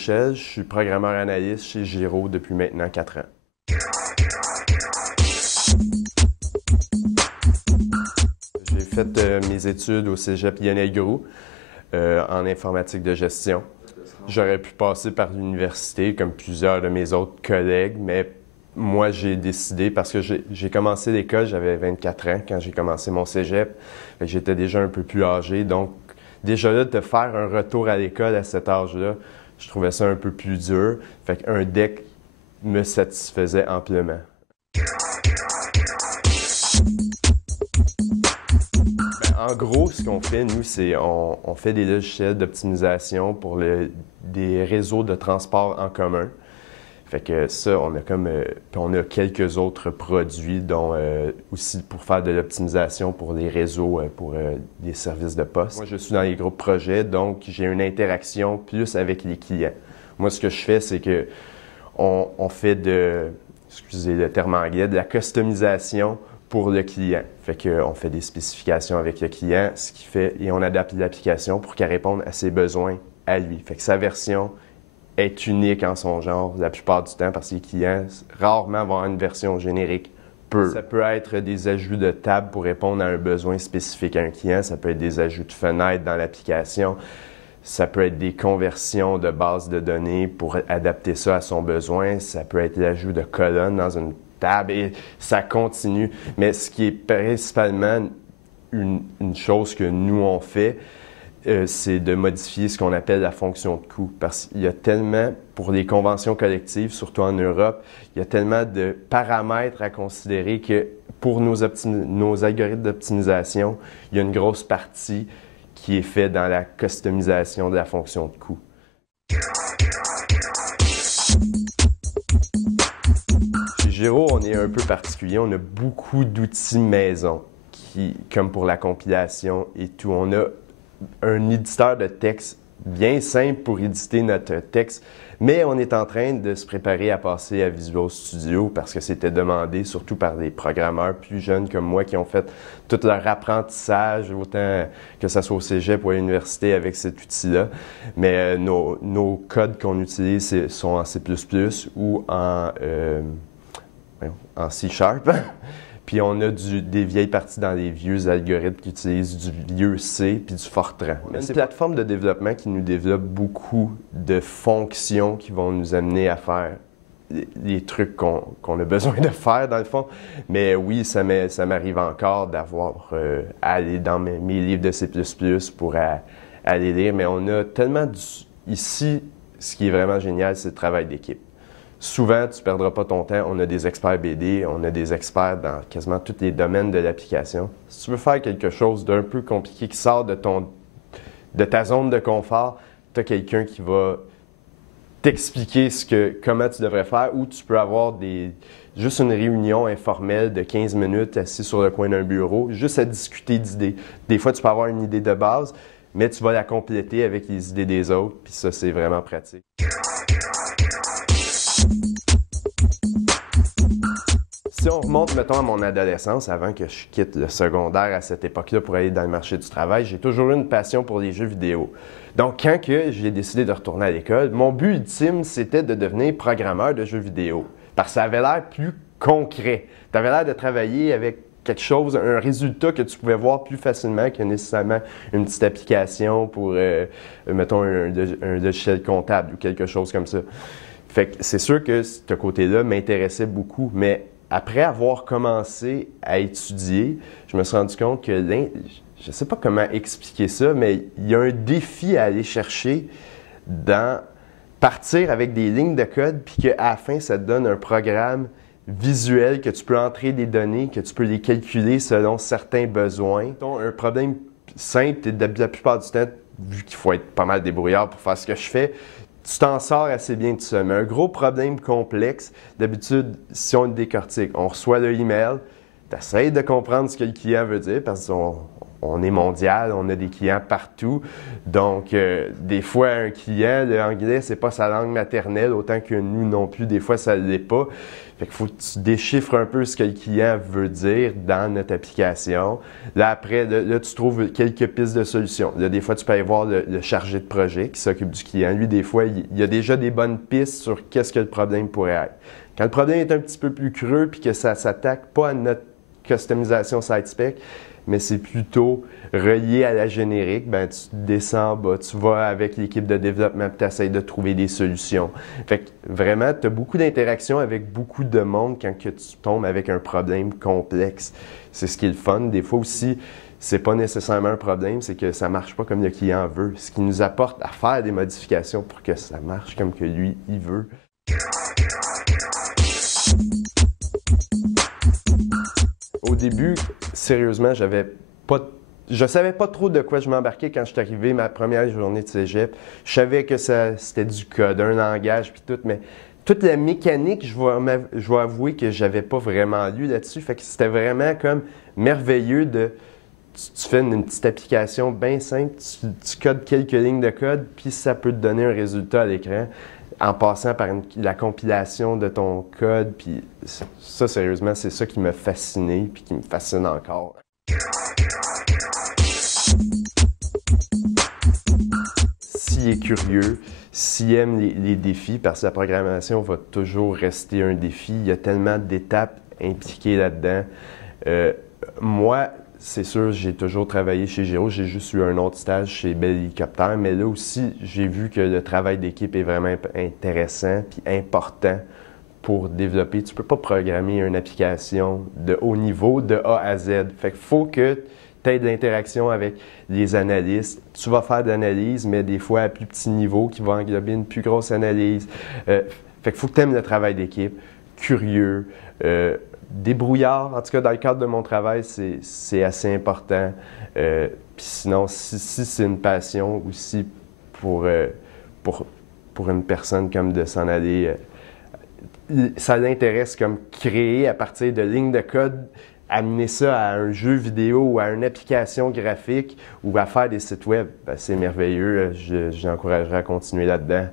Michel, je suis programmeur analyste chez Giro depuis maintenant 4 ans. J'ai fait mes études au Cégep Lionel-Groulx en informatique de gestion. J'aurais pu passer par l'université comme plusieurs de mes autres collègues, mais moi j'ai décidé parce que j'ai commencé l'école, j'avais 24 ans quand j'ai commencé mon Cégep. J'étais déjà un peu plus âgé, donc déjà là, de faire un retour à l'école à cet âge-là, je trouvais ça un peu plus dur. Fait qu'un DEC me satisfaisait amplement. En gros, ce qu'on fait, nous, c'est on fait des logiciels d'optimisation pour des réseaux de transport en commun. Fait que ça, on a quelques autres produits, dont aussi pour faire de l'optimisation pour les réseaux, pour des services de poste. Moi, je suis dans les groupes projets, donc j'ai une interaction plus avec les clients. Moi, ce que je fais, c'est que on fait excusez le terme anglais, de la customisation pour le client. Fait qu'on fait des spécifications avec le client, ce qui fait, et on adapte l'application pour qu'elle réponde à ses besoins à lui. Fait que sa version est unique en son genre la plupart du temps parce que les clients rarement vont avoir une version générique pure. Ça peut être des ajouts de table pour répondre à un besoin spécifique à un client, ça peut être des ajouts de fenêtres dans l'application, ça peut être des conversions de bases de données pour adapter ça à son besoin, ça peut être l'ajout de colonnes dans une table et ça continue. Mais ce qui est principalement une chose que nous on fait, c'est de modifier ce qu'on appelle la fonction de coût. Parce qu'il y a tellement, pour les conventions collectives, surtout en Europe, il y a tellement de paramètres à considérer que pour nos algorithmes d'optimisation, il y a une grosse partie qui est faite dans la customisation de la fonction de coût. Chez Giro, on est un peu particulier. On a beaucoup d'outils maison, comme pour la compilation et tout. On a un éditeur de texte bien simple pour éditer notre texte, mais on est en train de se préparer à passer à Visual Studio parce que c'était demandé surtout par des programmeurs plus jeunes comme moi qui ont fait tout leur apprentissage, autant que ce soit au cégep ou à l'université avec cet outil-là. Mais nos codes qu'on utilise sont en C++ ou en C#. Puis on a des vieilles parties dans les vieux algorithmes qui utilisent du vieux C puis du Fortran. C'est une plateforme de développement qui nous développe beaucoup de fonctions qui vont nous amener à faire les trucs qu'on a besoin de faire dans le fond. Mais oui, ça m'arrive encore d'avoir à aller dans mes livres de C++ pour aller lire. Mais on a tellement ici, ce qui est vraiment génial, c'est le travail d'équipe. Souvent, tu ne perdras pas ton temps. On a des experts BD, on a des experts dans quasiment tous les domaines de l'application. Si tu veux faire quelque chose d'un peu compliqué qui sort de ta zone de confort, tu as quelqu'un qui va t'expliquer comment tu devrais faire ou tu peux avoir juste une réunion informelle de 15 minutes assis sur le coin d'un bureau, juste à discuter d'idées. Des fois, tu peux avoir une idée de base, mais tu vas la compléter avec les idées des autres, puis ça, c'est vraiment pratique. Si on remonte, mettons, à mon adolescence, avant que je quitte le secondaire à cette époque-là pour aller dans le marché du travail, j'ai toujours eu une passion pour les jeux vidéo. Donc, quand j'ai décidé de retourner à l'école, mon but ultime, c'était de devenir programmeur de jeux vidéo. Parce que ça avait l'air plus concret. Tu avais l'air de travailler avec quelque chose, un résultat que tu pouvais voir plus facilement que nécessairement une petite application pour, mettons, un logiciel comptable ou quelque chose comme ça. Fait que c'est sûr que ce côté-là m'intéressait beaucoup, mais après avoir commencé à étudier, je me suis rendu compte que, je ne sais pas comment expliquer ça, mais il y a un défi à aller chercher dans partir avec des lignes de code, puis qu'à la fin, ça te donne un programme visuel, que tu peux entrer des données, que tu peux les calculer selon certains besoins. Un problème simple, la plupart du temps, vu qu'il faut être pas mal débrouillard pour faire ce que je fais, tu t'en sors assez bien tout seul. Mais un gros problème complexe, d'habitude, si on le décortique, on reçoit le email, tu essaies de comprendre ce que le client veut dire parce qu'on on est mondial, on a des clients partout. Donc, des fois, un client, l'anglais, c'est pas sa langue maternelle, autant que nous non plus, des fois, ça ne l'est pas. Fait qu'il faut que tu déchiffres un peu ce que le client veut dire dans notre application. Là, après, là, tu trouves quelques pistes de solutions. Là, des fois, tu peux aller voir le chargé de projet qui s'occupe du client. Lui, des fois, il y a déjà des bonnes pistes sur qu'est-ce que le problème pourrait être. Quand le problème est un petit peu plus creux puis que ça ne s'attaque pas à notre customisation site spec, mais c'est plutôt relié à la générique, ben tu descends en bas, tu vas avec l'équipe de développement et tu essaies de trouver des solutions. Fait que vraiment, tu as beaucoup d'interactions avec beaucoup de monde quand que tu tombes avec un problème complexe. C'est ce qui est le fun. Des fois aussi, c'est pas nécessairement un problème, c'est que ça marche pas comme le client veut. Ce qui nous apporte à faire des modifications pour que ça marche comme que lui, il veut. Au début, sérieusement, je savais pas trop de quoi je m'embarquais quand je suis arrivé ma première journée de cégep. Je savais que c'était du code, un langage puis tout, mais toute la mécanique, je vais avouer que j'avais pas vraiment lu là-dessus. Fait que c'était vraiment comme merveilleux de... Tu fais une petite application bien simple, tu codes quelques lignes de code, puis ça peut te donner un résultat à l'écran en passant par la compilation de ton code. Puis ça, sérieusement, c'est ça qui m'a fasciné puis qui me fascine encore. S'il est curieux, s'il aime les défis, parce que la programmation va toujours rester un défi, il y a tellement d'étapes impliquées là-dedans. Moi, c'est sûr, j'ai toujours travaillé chez Géo. J'ai juste eu un autre stage chez Bell Hélicoptère. Mais là aussi, j'ai vu que le travail d'équipe est vraiment intéressant et important pour développer. Tu ne peux pas programmer une application de haut niveau de A à Z. Fait qu'il faut que tu aies de l'interaction avec les analystes. Tu vas faire de l'analyse, mais des fois à plus petit niveau qui va englober une plus grosse analyse. Fait qu'il faut que tu aimes le travail d'équipe, curieux, débrouillard, en tout cas dans le cadre de mon travail, c'est assez important. Puis sinon, si c'est une passion aussi pour une personne comme de s'en aller, ça l'intéresse comme créer à partir de lignes de code, amener ça à un jeu vidéo ou à une application graphique ou à faire des sites web, ben, c'est merveilleux. J'encouragerais à continuer là-dedans.